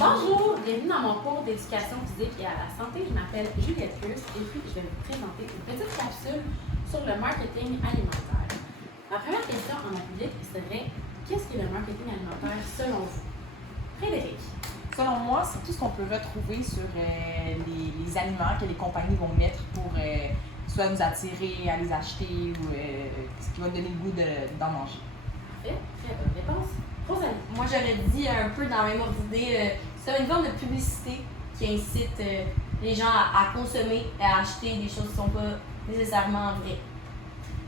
Bonjour, bienvenue dans mon cours d'éducation physique et à la santé. Je m'appelle Juliette Cruz et puis je vais vous présenter une petite capsule sur le marketing alimentaire. Ma première question en ma public serait: qu'est-ce que le marketing alimentaire selon vous? Frédéric. Selon moi, c'est tout ce qu'on peut retrouver sur les aliments que les compagnies vont mettre pour soit nous attirer à les acheter ou ce qui va donner le goût d'en manger. Parfait, très bonne réponse. Rosalie. Moi, j'aurais dit un peu dans la même ordre d'idée, c'est une forme de publicité qui incite les gens à consommer et à acheter des choses qui ne sont pas nécessairement vraies.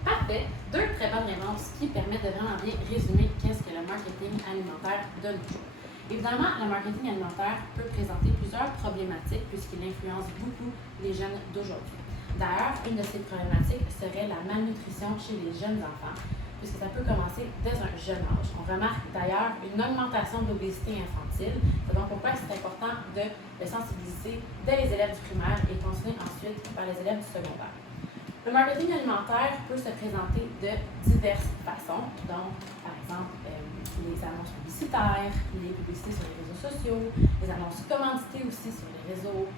Parfait. Deux très bonnes réponses qui permettent de vraiment bien résumer qu'est-ce que le marketing alimentaire de nos jours. Évidemment, le marketing alimentaire peut présenter plusieurs problématiques puisqu'il influence beaucoup les jeunes d'aujourd'hui. D'ailleurs, une de ces problématiques serait la malnutrition chez les jeunes enfants, puisque ça peut commencer dès un jeune âge. On remarque d'ailleurs une augmentation de l'obésité infantile. C'est donc pourquoi c'est important de sensibiliser dès les élèves du primaire et continuer ensuite par les élèves du secondaire. Le marketing alimentaire peut se présenter de diverses façons, donc par exemple les annonces publicitaires, les publicités sur les réseaux sociaux, les annonces commanditées aussi sur les réseaux,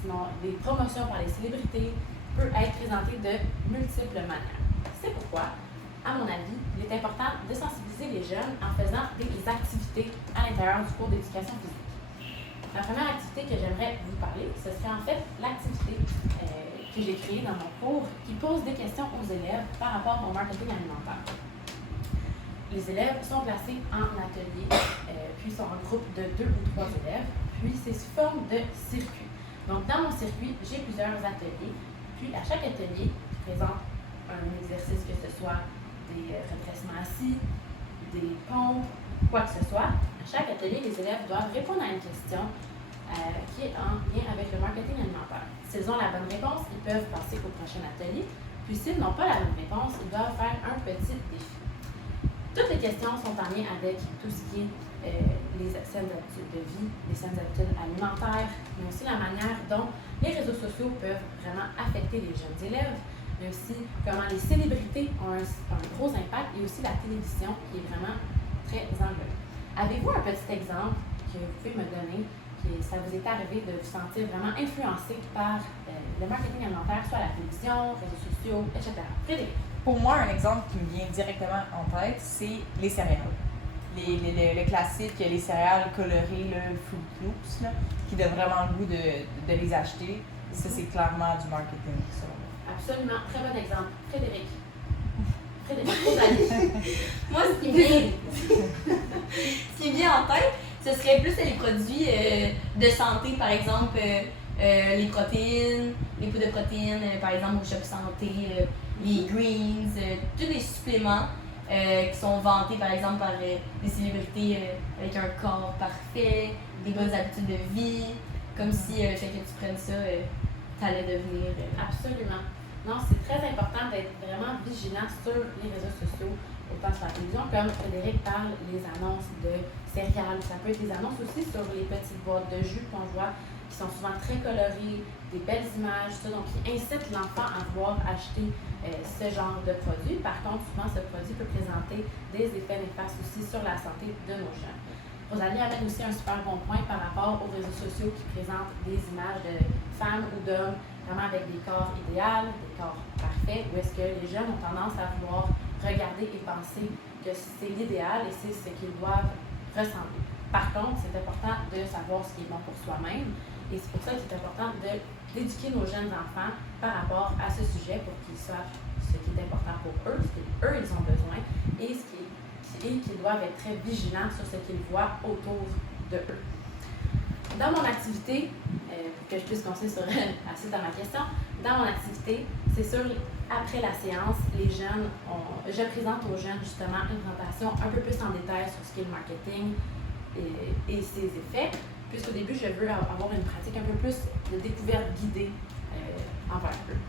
sinon les promotions par les célébrités peuvent être présentées de multiples manières. C'est pourquoi, à mon avis, il est important de sensibiliser les jeunes en faisant des activités à l'intérieur du cours d'éducation physique. La première activité que j'aimerais vous parler, ce serait en fait l'activité que j'ai créée dans mon cours qui pose des questions aux élèves par rapport au marketing alimentaire. Les élèves sont placés en atelier, puis sont en groupe de 2 ou 3 élèves, puis c'est sous forme de circuit. Donc dans mon circuit, j'ai plusieurs ateliers, puis à chaque atelier, je présente un exercice, que ce soit des redressements assis, des pompes, quoi que ce soit. À chaque atelier, les élèves doivent répondre à une question qui est en lien avec le marketing alimentaire. S'ils ont la bonne réponse, ils peuvent passer au prochain atelier. Puis s'ils n'ont pas la bonne réponse, ils doivent faire un petit défi. Toutes les questions sont en lien avec tout ce qui est les saines habitudes de vie, les saines habitudes alimentaires, mais aussi la manière dont les réseaux sociaux peuvent vraiment affecter les jeunes élèves, mais aussi comment les célébrités ont un gros impact et aussi la télévision qui est vraiment très englobée. Avez-vous un petit exemple que vous pouvez me donner, que ça vous est arrivé de vous sentir vraiment influencé par le marketing alimentaire, soit à la télévision, réseaux sociaux, etc. Frédéric. Pour moi, un exemple qui me vient directement en tête, c'est les céréales. Le classique, les céréales colorées, le Fruit Loops, là, qui donnent vraiment le goût de les acheter. Ça, c'est clairement du marketing, selon moi. Absolument. Très bon exemple. Frédéric. Rosalie. Moi, ce qui me vient en tête, ce serait plus les produits de santé, par exemple les protéines, les poudres de protéines, par exemple au Shop Santé, les greens, tous les suppléments qui sont vantés par exemple par des célébrités avec un corps parfait, des bonnes habitudes de vie, comme si chaque fois que tu prennes ça, t'allais devenir... Absolument. Non, c'est très important d'être vraiment vigilant sur les réseaux sociaux, autant sur la télévision, comme Frédéric parle, les annonces de céréales. Ça peut être des annonces aussi sur les petites boîtes de jus qu'on voit, qui sont souvent très colorées, des belles images, tout ça, donc qui incitent l'enfant à vouloir acheter ce genre de produit. Par contre, souvent, ce produit peut présenter des effets néfastes aussi sur la santé de nos jeunes. Rosalie amène aussi un super bon point par rapport aux réseaux sociaux qui présentent des images de femmes ou d'hommes vraiment avec des corps idéaux, des corps parfaits, où est-ce que les jeunes ont tendance à vouloir regarder et penser que c'est l'idéal et c'est ce qu'ils doivent ressembler. Par contre, c'est important de savoir ce qui est bon pour soi-même et c'est pour ça qu'il est important d'éduquer nos jeunes enfants par rapport à ce sujet pour qu'ils sachent ce qui est important pour eux, ce qu'eux ils ont besoin et qu'ils doivent être très vigilants sur ce qu'ils voient autour de eux. Dans mon activité, pour que je puisse continuer sur la suite à ma question, dans mon activité, c'est sûr, après la séance, je présente aux jeunes justement une présentation un peu plus en détail sur ce qu'est le marketing et ses effets, puisqu'au début, je veux avoir une pratique un peu plus de découverte guidée envers eux.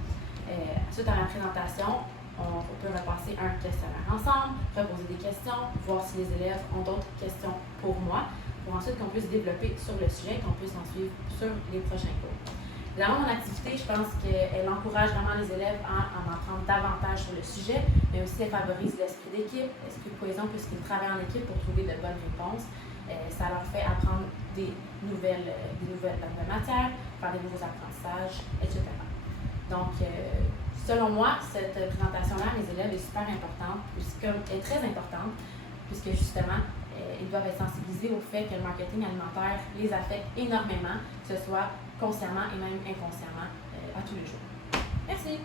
Suite à la présentation, on peut repasser un questionnaire ensemble, reposer des questions, voir si les élèves ont d'autres questions pour moi, pour ensuite qu'on puisse développer sur le sujet et qu'on puisse en suivre sur les prochains cours. Dans mon activité, je pense qu'elle encourage vraiment les élèves à en apprendre davantage sur le sujet, mais aussi elle favorise l'esprit d'équipe, l'esprit de cohésion, puisqu'ils travaillent en équipe pour trouver de bonnes réponses. Ça leur fait apprendre des nouvelles de matière, faire des nouveaux apprentissages, etc. Donc, selon moi, cette présentation-là, mes élèves, est super importante, est très importante, puisque justement, ils doivent être sensibilisés au fait que le marketing alimentaire les affecte énormément, que ce soit consciemment et même inconsciemment à tous les jours. Merci!